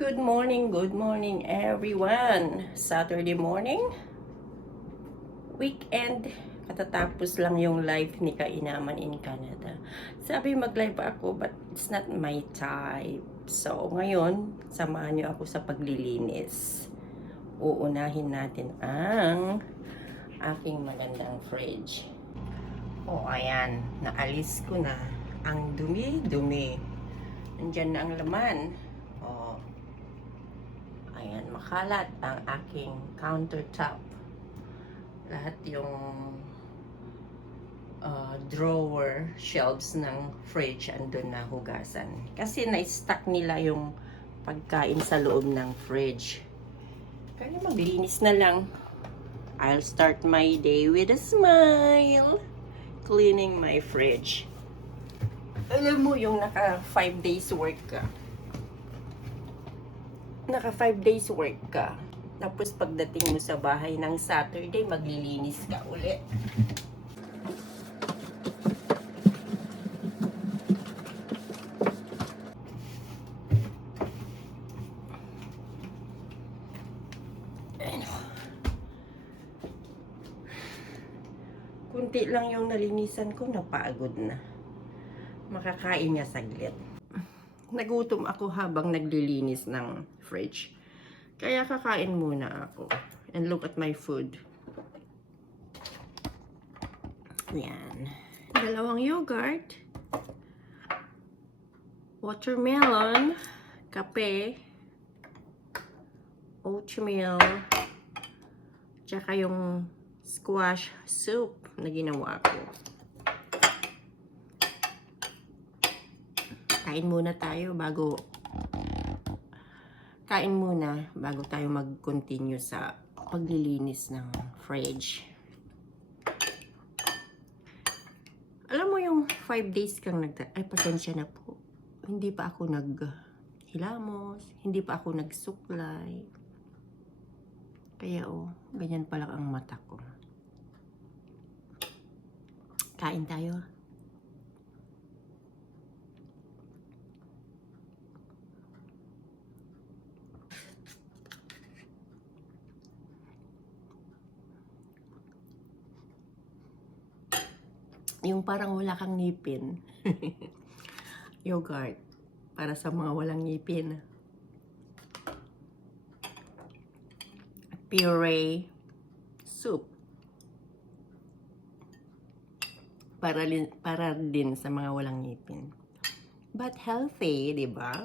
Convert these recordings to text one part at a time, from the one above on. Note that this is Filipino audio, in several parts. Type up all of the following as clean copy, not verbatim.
Good morning everyone. Saturday morning, weekend, katatapos lang yung live ni Kainaman in Canada. Sabi mag-live ako but it's not my type. So ngayon, samahan niyo ako sa paglilinis. Uunahin natin ang aking magandang fridge. O ayan, naalis ko na ang dumi-dumi. Nandyan na ang laman. O, ayan, makalat ang aking countertop. Lahat yung drawer, shelves ng fridge andun na hugasan. Kasi na-stack nila yung pagkain sa loob ng fridge. Kaya maglinis na lang. I'll start my day with a smile. Cleaning my fridge. Alam mo yung naka 5 days work ka. Naka 5 days work ka. Tapos pagdating mo sa bahay ng Saturday, maglilinis ka ulit. Kunti lang yung nalinisan ko, napagod na. Makakain nga saglit. Nagutom ako habang naglilinis ng fridge. Kaya kakain muna ako. And look at my food. Yan. Dalawang yogurt. Watermelon. Kape. Oatmeal. Tsaka yung squash soup na ginawa ko. Kain muna tayo bago tayo mag-continue sa paglilinis ng fridge. Alam mo yung 5 days kang ay pasensya na po. Hindi pa ako naghilamos, hindi pa ako nagsuklay. Kaya ganyan pala ang mata ko. Kain tayo. Yung parang wala kang ngipin. Yogurt. Para sa mga walang ngipin. Puree soup. Para din sa mga walang ngipin. But healthy, di ba?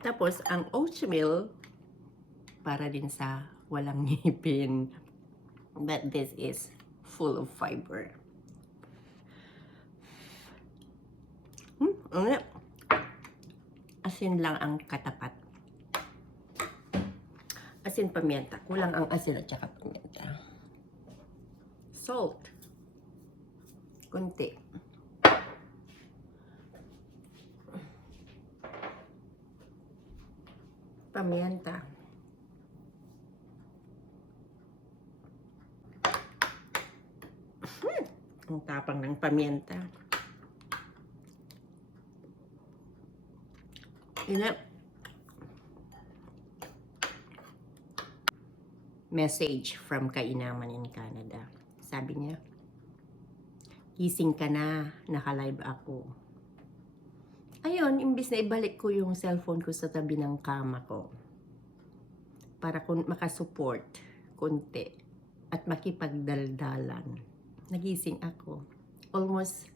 Tapos, ang oatmeal, para din sa walang ngipin. But this is full of fiber. Asin lang ang katapat. Asin pamienta. Kulang ang asin at saka pamienta. Salt. Kunti. Pamienta. Ang tapang ng pamienta. Message from Kainaman in Canada. Sabi niya, gising ka na, naka-live ako. Ayun, imbis na ibalik ko yung cellphone ko sa tabi ng kama ko para makasupport konti at makipagdaldalan. Nagising ako. Almost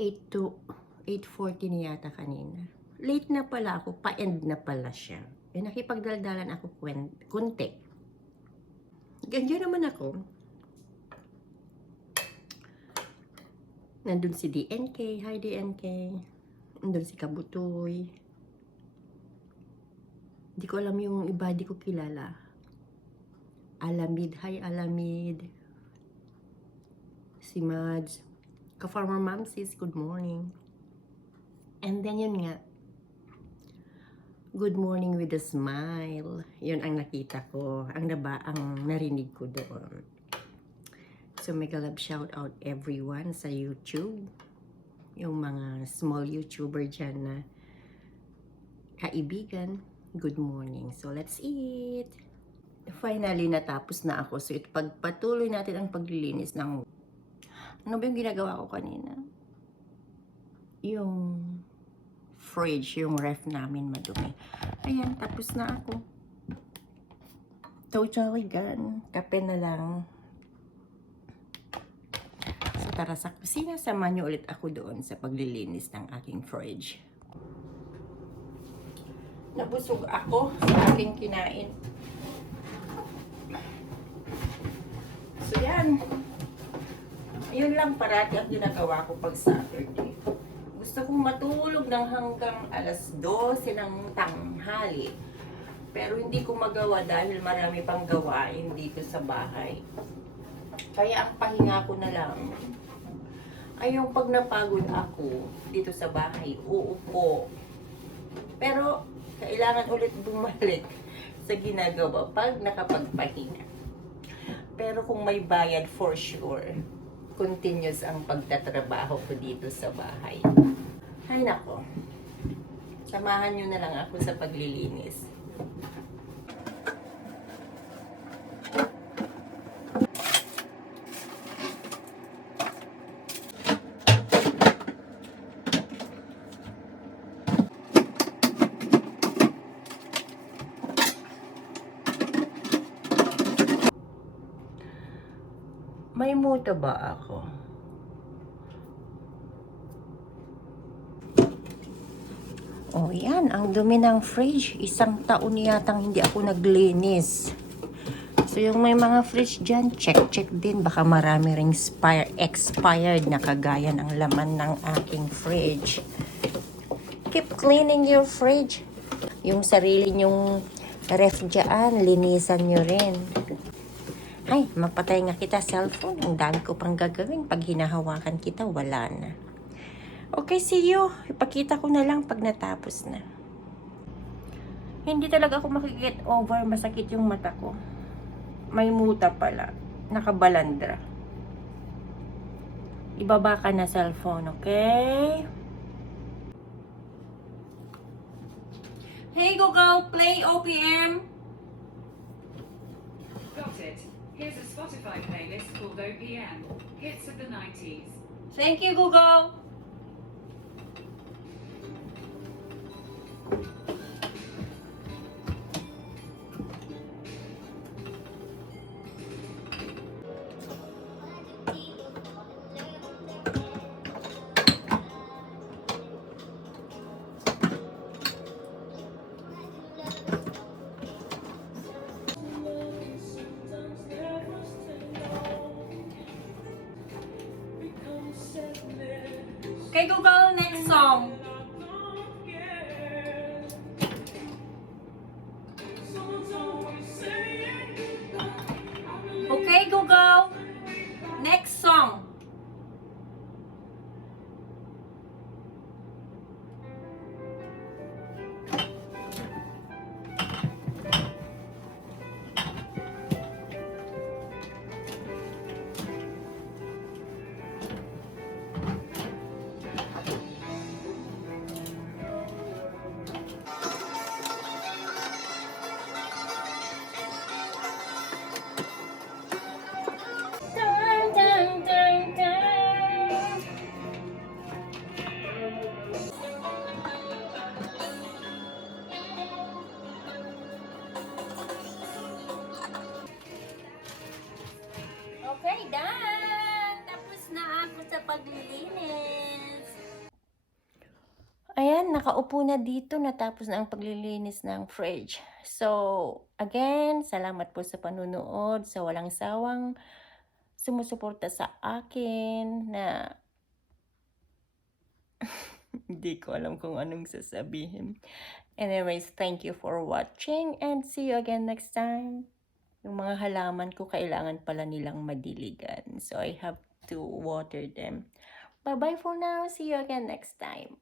8 to 8:40 na yata kanina. Late na pala ako, pa-end na pala siya. Nakipagdaldalan ako konti. Ganyan naman ako. Nandun si DNK. Hi DNK. Nandun si Kabutoy. Hindi ko alam yung iba, di ko kilala. Alamid. Hi Alamid. Si Mads. Ka-Farmer Mamsis. Good morning. And then yun nga. Good morning with a smile. Yun ang nakita ko. Ang narinig ko doon. So mega love shout out everyone sa YouTube. Yung mga small YouTuber dyan na kaibigan. Good morning. So let's eat. Finally natapos na ako. So pagpatuloy natin ang paglilinis ng... Ano ba yung ginagawa ko kanina? Yung fridge, yung ref namin madumi. Ayan, tapos na ako. Totally gone. Kape na lang. So tara sa kusina, samahan niyo ulit ako doon sa paglilinis ng aking fridge. Nabusog ako sa aking kinain. So yan. Yun lang parati ang ginagawa ko pag Saturday. Gusto kong matulog ng hanggang alas 12 ng tanghali. Pero hindi ko magawa dahil marami pang gawain dito sa bahay. Kaya ang pahinga ko na lang ay yung pag napagod ako dito sa bahay, uupo. Pero kailangan ulit bumalik sa ginagawa pag nakapagpahinga. Pero kung may bayad, for sure, continuous ang pagtatrabaho ko dito sa bahay. Ay nako, samahan nyo na lang ako sa paglilinis. May muta ba ako? Oh, yan. Ang dumi ng fridge. Isang taon yatang hindi ako naglinis. So, yung may mga fridge dyan, check din. Baka marami ring expired na kagaya ng laman ng aking fridge. Keep cleaning your fridge. Yung sarili nyong ref dyan, linisan nyo rin. Ay, mapatay nga kita cellphone. Ang dami ko pang gagawin. Pag hinahawakan kita, wala na. Okay, see you. Ipakita ko na lang pag natapos na. Hindi talaga ako makikit over. Masakit yung mata ko. May muta pala. Nakabalandra. Ibaba ka na cellphone, okay? Hey Google, play OPM. Got it. Here's a Spotify playlist called OPM, Hits of the 90s. Thank you, Google. Okay, Google, next song. Okay, Google, next song. Okay, done! Tapos na ako sa paglilinis. Ayan, nakaupo na dito. Natapos na ang paglilinis ng fridge. So, again, salamat po sa panunood, sa walang sawang sumusuporta sa akin na hindi ko alam kung anong sasabihin. Anyways, thank you for watching and see you again next time. Yung mga halaman ko, kailangan pala nilang madiligan. So, I have to water them. Bye-bye for now. See you again next time.